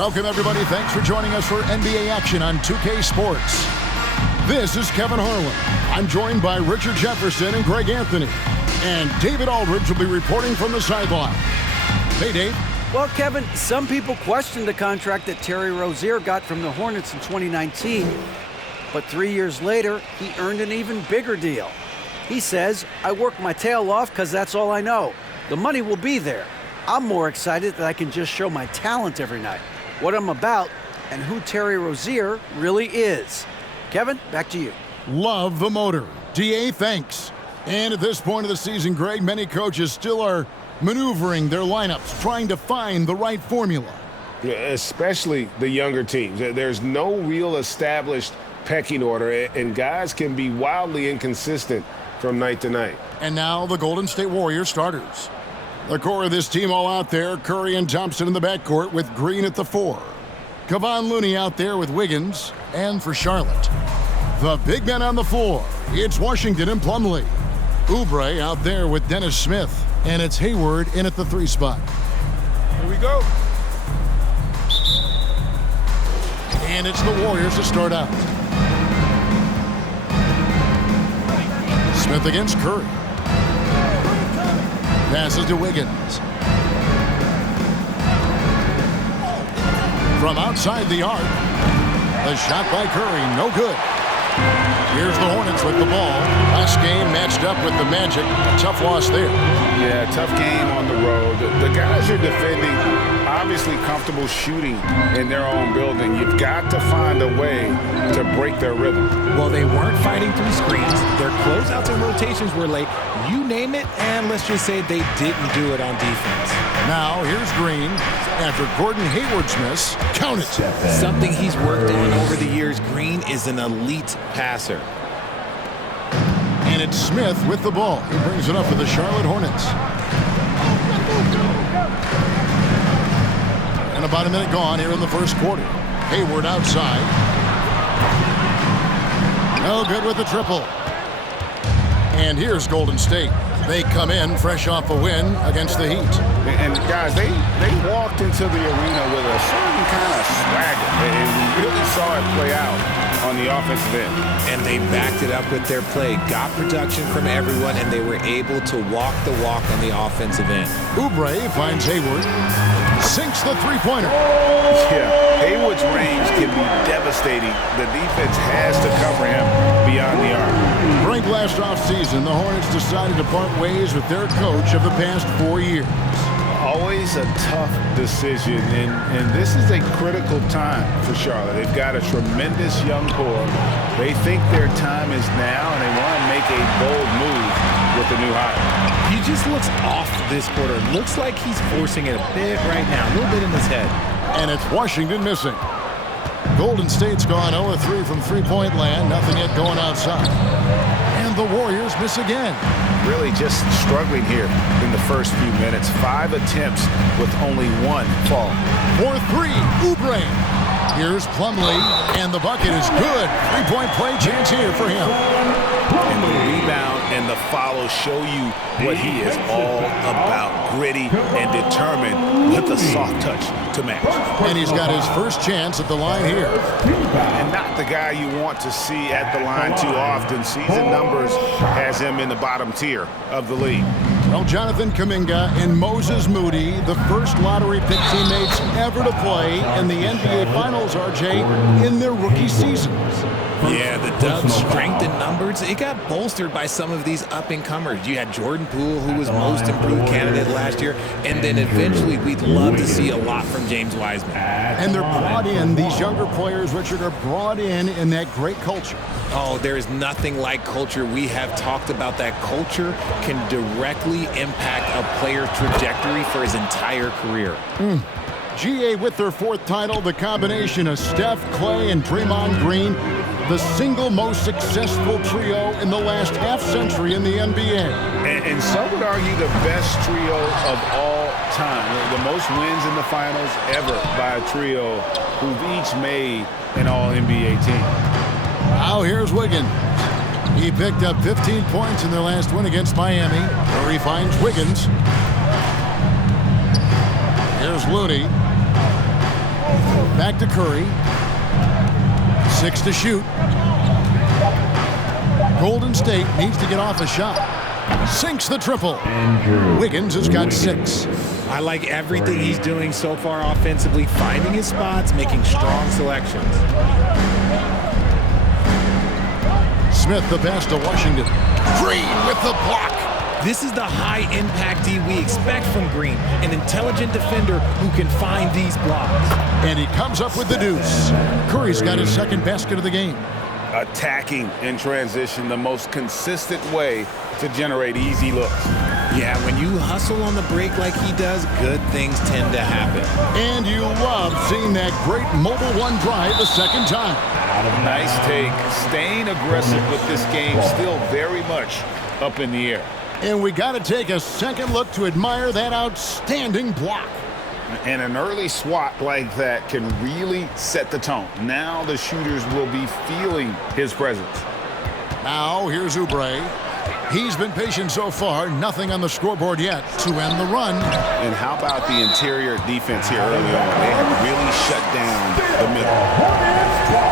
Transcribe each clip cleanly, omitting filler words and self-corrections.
Welcome, everybody. Thanks for joining us for NBA action on 2K Sports. This is Kevin Harlan. I'm joined by Richard Jefferson and Greg Anthony. And David Aldridge will be reporting from the sideline. Hey, Dave. Well, Kevin, some people questioned the contract that Terry Rozier got from the Hornets in 2019. But 3 years later, he earned an even bigger deal. He says, I worked my tail off because that's all I know. The money will be there. I'm more excited that I can just show my talent every night, what I'm about, and who Terry Rozier really is. Kevin, back to you. Love the motor. DA, thanks. And at this point of the season, Greg, many coaches still are maneuvering their lineups, trying to find the right formula. Yeah, especially the younger teams. There's no real established pecking order, and guys can be wildly inconsistent from night to night. And now the Golden State Warriors starters. The core of this team all out there, Curry and Thompson in the backcourt with Green at the 4. Kevon Looney out there with Wiggins, and for Charlotte, the big men on the floor, it's Washington and Plumlee. Oubre out there with Dennis Smith, and it's Hayward in at the 3 spot. Here we go. And it's the Warriors to start out. Smith against Curry. Passes to Wiggins. From outside the arc. The shot by Curry, no good. Here's the Hornets with the ball. Last game matched up with the Magic. A tough loss there. Yeah, tough game on the road. The guys are defending, obviously comfortable shooting in their own building. You've got to find a way to break their rhythm. Well, they weren't fighting through screens. Their closeouts and rotations were late. You name it, and let's just say they didn't do it on defense. Now, here's Green. After Gordon Hayward's miss, count it. Something he's worked on over the years. Green is an elite passer. And it's Smith with the ball. He brings it up for the Charlotte Hornets. And about a minute gone here in the first quarter. Hayward outside. No good with the triple. And here's Golden State. They come in fresh off a win against the Heat. And guys, they walked into the arena with a certain kind of swagger. And we really saw it play out on the offensive end. And they backed it up with their play, got production from everyone, and they were able to walk the walk on the offensive end. Oubre finds Hayward, sinks the three-pointer. Yeah, Hayward's range can be devastating. The defense has to cover him beyond the arc. Break last offseason, the Hornets decided to part ways with their coach of the past 4 years. Always a tough decision, and this is a critical time for Charlotte. They've got a tremendous young core. They think their time is now, and they want to make a bold move with the new hire. He just looks off this quarter. Looks like he's forcing it a bit right now, a little bit in his head. And it's Washington missing. Golden State's gone 0-3 from three-point land. Nothing yet going outside. And the Warriors miss again. Really just struggling here in the first few minutes. 5 attempts with only 1 fall. For 3, Oubre. Here's Plumlee, and the bucket is good. Three-point play chance here for him. And the rebound and the follow show you what he is all about. Gritty and determined with a soft touch to match. And he's got his first chance at the line here. And not the guy you want to see at the line too often. Season numbers has him in the bottom tier of the league. Well, Jonathan Kuminga and Moses Moody, the first lottery pick teammates ever to play in the NBA Finals, RJ, in their rookie seasons. Yeah, the Dubs' strength in numbers, it got bolstered by some of these up-and-comers. You had Jordan Poole, who was most improved candidate last year, and then eventually we'd love to see a lot from James Wiseman. And they're brought in, these younger players, Richard, are brought in that great culture. Oh, there is nothing like culture. We have talked about that culture can directly impact a player's trajectory for his entire career. GA with their 4th title, the combination of Steph, Clay, and Draymond Green, the single most successful trio in the last half-century in the NBA. And some would argue the best trio of all time. The most wins in the finals ever by a trio who've each made an All-NBA team. Now here's Wiggins. He picked up 15 points in their last win against Miami, where he finds Wiggins. Here's Looney. Back to Curry. 6 to shoot. Golden State needs to get off a shot. Sinks the triple. Wiggins has got 6. I like everything he's doing so far offensively, finding his spots, making strong selections. Smith the pass to Washington. Green with the block. This is the high-impact D we expect from Green, an intelligent defender who can find these blocks. And he comes up with the deuce. Curry's got his second basket of the game. Attacking in transition, the most consistent way to generate easy looks. Yeah, when you hustle on the break like he does, good things tend to happen. And you love seeing that great mobile one drive a second time. Nice take. Staying aggressive with this game, still very much up in the air. And we got to take a second look to admire that outstanding block. And an early swat like that can really set the tone. Now the shooters will be feeling his presence. Now here's Oubre. He's been patient so far. Nothing on the scoreboard yet to end the run. And how about the interior defense here early on? They have really shut down the middle.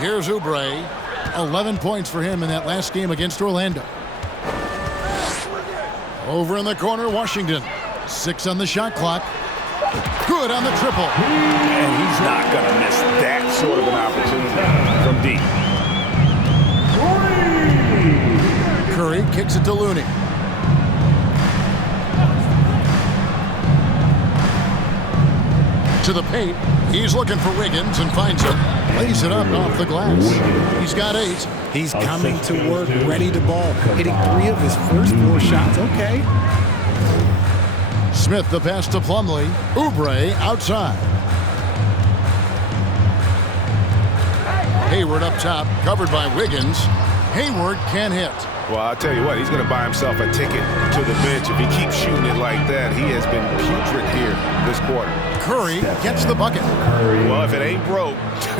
Here's Oubre. 11 points for him in that last game against Orlando. Over in the corner, Washington. 6 on the shot clock. Good on the triple. And he's not going to miss that sort of an opportunity from deep. Curry kicks it to Looney. To the paint. He's looking for Wiggins and finds him. Lays it up off the glass. He's got 8. He's coming to work, ready to ball, hitting 3 of his first 4 shots. Okay. Smith the pass to Plumlee. Oubre outside. Hayward up top, covered by Wiggins. Hayward can't hit. Well, I'll tell you what, he's going to buy himself a ticket to the bench. If he keeps shooting it like that, he has been putrid here this quarter. Curry gets the bucket. Well, if it ain't broke,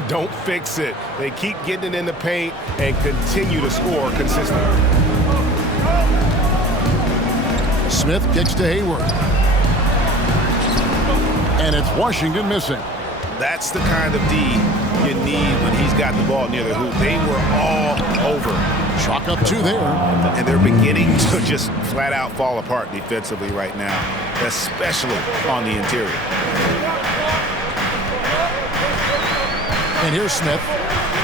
don't fix it. They keep getting it in the paint and continue to score consistently. Smith kicks to Hayward. And it's Washington missing. That's the kind of D you need when he's got the ball near the hoop. They were all over. Chalk up 2 there. And they're beginning to just flat out fall apart defensively right now, especially on the interior. And here's Smith.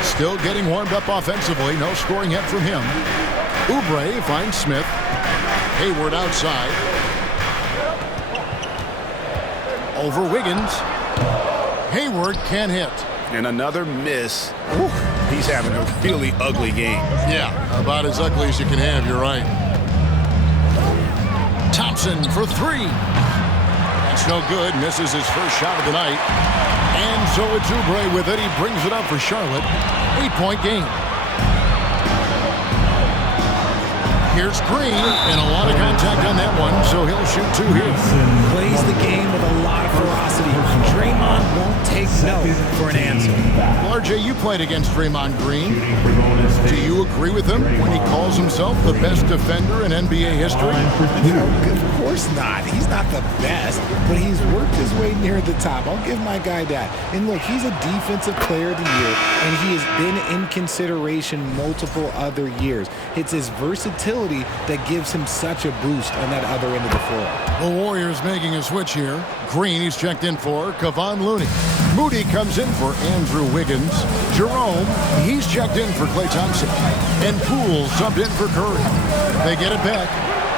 Still getting warmed up offensively. No scoring yet from him. Oubre finds Smith. Hayward outside. Over Wiggins. Hayward can't hit. And another miss. Whew. He's having a really ugly game. Yeah, about as ugly as you can have, you're right. Thompson for 3. That's no good. Misses his first shot of the night. And so it's Oubre with it. He brings it up for Charlotte. 8-point game. Here's Green, and a lot of contact on that one, so he'll shoot 2 here. Plays the game with a lot of ferocity. Draymond won't take no for an answer. Well, RJ, you played against Draymond Green. Do you agree with him when he calls himself the best defender in NBA history? No, of course not. He's not the best, but he's worked his way near the top. I'll give my guy that. And look, he's a defensive player of the year, and he has been in consideration multiple other years. It's his versatility that gives him such a boost on that other end of the floor. The Warriors making a switch here. Green, he's checked in for Kevon Looney. Moody comes in for Andrew Wiggins. Jerome, he's checked in for Klay Thompson. And Poole subbed in for Curry. They get it back.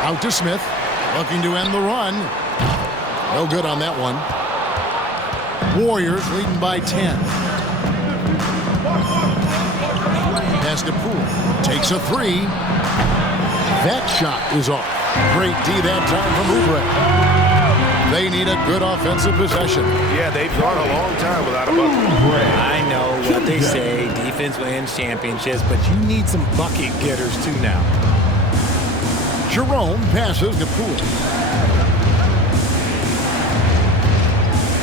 Out to Smith. Looking to end the run. No good on that one. Warriors leading by 10. Pass to Poole. Takes a 3. That shot is off. Great D that time from Oubre. They need a good offensive possession. Yeah, they've gone a long time without a bucket. I know what they say, defense wins championships, but you need some bucket getters too now. Jerome passes to Poole.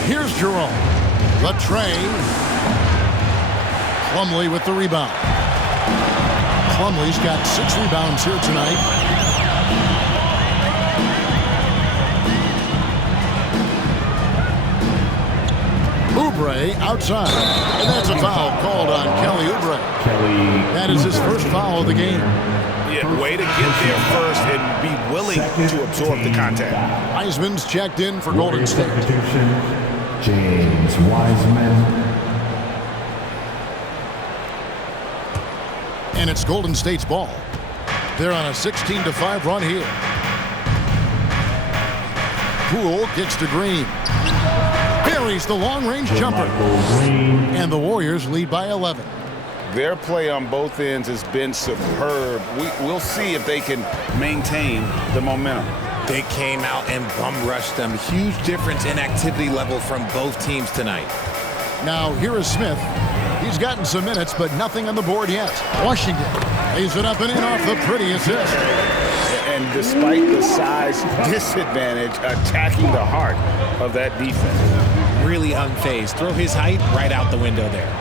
Here's Jerome. The tray. Plumlee with the rebound. Plumlee's got 6 rebounds here tonight. Oubre outside. And that's a foul called on Kelly Oubre. That is his first foul of the game. Yeah, way to get there first and be willing to absorb the contact. Wiseman's checked in for Golden State. James Wiseman. And it's Golden State's ball. They're on a 16-5 run here. Poole kicks to Green. Buries the long-range jumper. And the Warriors lead by 11. Their play on both ends has been superb. We'll see if they can maintain the momentum. They came out and bum rushed them. Huge difference in activity level from both teams tonight. Now here is Smith. He's gotten some minutes, but nothing on the board yet. Washington lays it up and in off the pretty assist. And despite the size disadvantage, attacking the heart of that defense. Really unfazed. Throw his height right out the window there.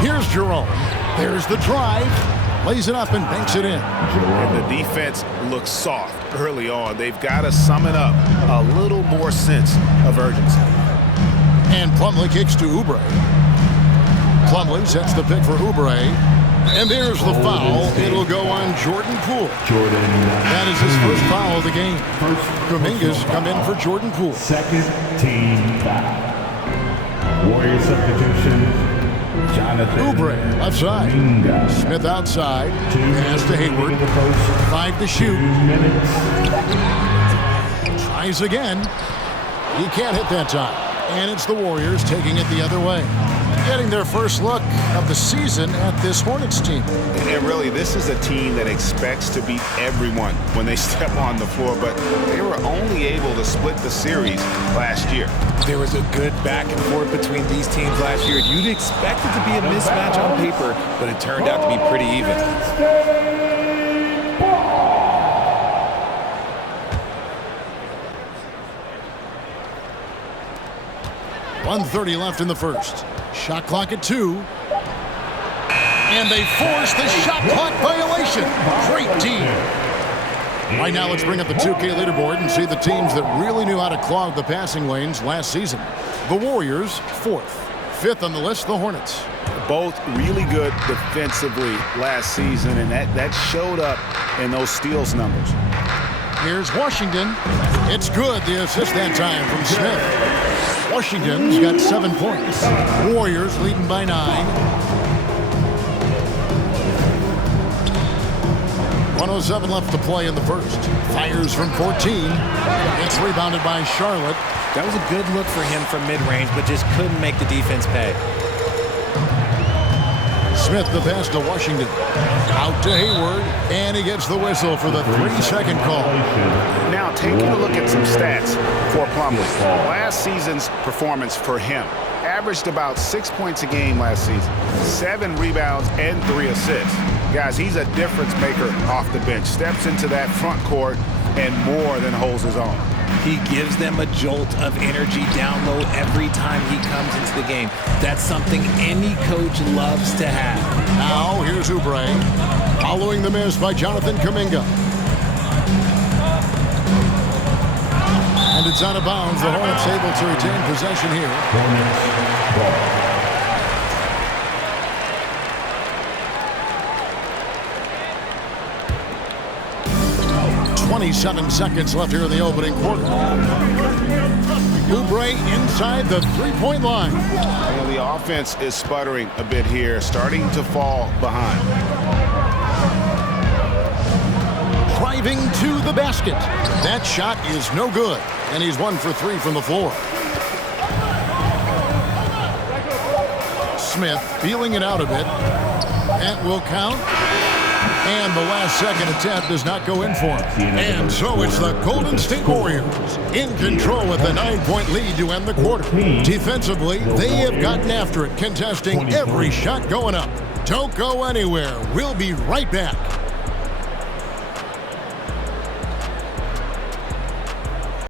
Here's Jerome. There's the drive. Lays it up and banks it in. And the defense looks soft early on. They've got to sum it up. A little more sense of urgency. And Plumlee kicks to Oubre. Plumlee sets the pick for Oubre. And there's the foul. It'll go on Jordan Poole. That is his first foul of the game. Kuminga's come in for Jordan Poole. Second team foul. Warrior substitution. Jonathan Oubre left side. Smith outside. Pass to Hayward. 5 to shoot. Tries again. He can't hit that time. And it's the Warriors taking it the other way. Getting their first look of the season at this Hornets team. And really, this is a team that expects to beat everyone when they step on the floor, but they were only able to split the series last year. There was a good back and forth between these teams last year. You'd expect it to be a mismatch on paper, but it turned out to be pretty even. 1:30 left in the first. Shot clock at 2. And they force the shot clock violation. Great team. Right now, let's bring up the 2K leaderboard and see the teams that really knew how to clog the passing lanes last season. The Warriors, 4th. 5th on the list, the Hornets. Both really good defensively last season, and that showed up in those steals numbers. Here's Washington. It's good, the assist that time from Smith. Washington's got 7 points. Warriors leading by 9. 1:07 left to play in the first. Fires from 14. It's rebounded by Charlotte. That was a good look for him from mid-range, but just couldn't make the defense pay. Smith the pass to Washington. Out to Hayward, and he gets the whistle for the 3-second call. Now taking a look at some stats for Plumlee. Last season's performance for him averaged about 6 points a game last season, 7 rebounds and 3 assists. Guys, he's a difference maker off the bench. Steps into that front court and more than holds his own. He gives them a jolt of energy down low every time he comes into the game. That's something any coach loves to have. Now here's Oubre, following the miss by Jonathan Kuminga. And it's out of bounds. The Hornets able to retain possession here. 27 seconds left here in the opening quarter. Oubre inside the three-point line. Well, the offense is sputtering a bit here, starting to fall behind. Driving to the basket. That shot is no good, and he's 1 for 3 from the floor. Smith feeling it out a bit. That will count. And the last second attempt does not go in for him. And so it's the Golden State Warriors in control with a 9-point lead to end the quarter. Defensively, they have gotten after it, contesting every shot going up. Don't go anywhere. We'll be right back.